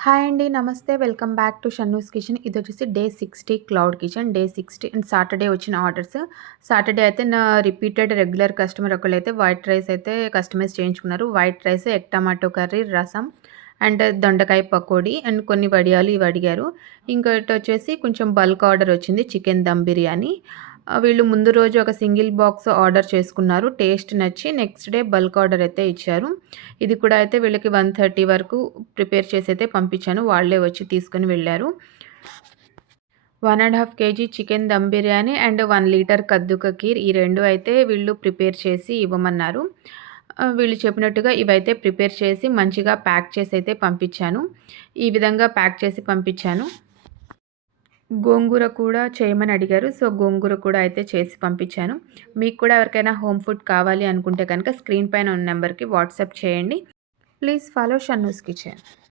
Hi అండి. నమస్తే. Welcome back to Shannu's kitchen. ఇదొచ్చేసి day 60 cloud kitchen. Day 60 and Saturday వచ్చిన ఆర్డర్స్. సాటర్డే అయితే నా రిపీటెడ్ రెగ్యులర్ కస్టమర్ ఒకళ్ళైతే వైట్ రైస్ అయితే కస్టమైజ్ చేయించుకున్నారు. White rice, egg tomato curry, rasam and దొండకాయ పకోడీ అండ్ కొన్ని వడియాలు ఇవి అడిగారు. ఇంకోటొచ్చేసి కొంచెం బల్క్ ఆర్డర్ వచ్చింది చికెన్ దమ్ బిర్యానీ. వీళ్ళు ముందు రోజు ఒక సింగిల్ బాక్స్ ఆర్డర్ చేసుకున్నారు. టేస్ట్ నచ్చి నెక్స్ట్ డే బల్క్ ఆర్డర్ అయితే ఇచ్చారు. ఇది కూడా అయితే వీళ్ళకి 1:30 వరకు ప్రిపేర్ చేసి అయితే పంపించాను. వాళ్ళే వచ్చి తీసుకొని వెళ్ళారు. 1½ KG chicken dum biryani and 1 litre కద్దు కా ఖీర్ ఈ 2 అయితే వీళ్ళు ప్రిపేర్ చేసి ఇవ్వమన్నారు. వీళ్ళు చెప్పినట్టుగా ఇవైతే ప్రిపేర్ చేసి మంచిగా ప్యాక్ చేసి అయితే పంపించాను. ఈ విధంగా ప్యాక్ చేసి పంపించాను. గోంగూర కూడా చేయమని అడిగారు. సో, గోంగూర కూడా అయితే చేసి పంపించాను. మీకు కూడా ఎవరికైనా హోమ్ ఫుడ్ కావాలి అనుకుంటే కనుక స్క్రీన్ పైన ఉన్న నెంబర్‌కి వాట్సాప్ చేయండి. Please follow Shannu's kitchen.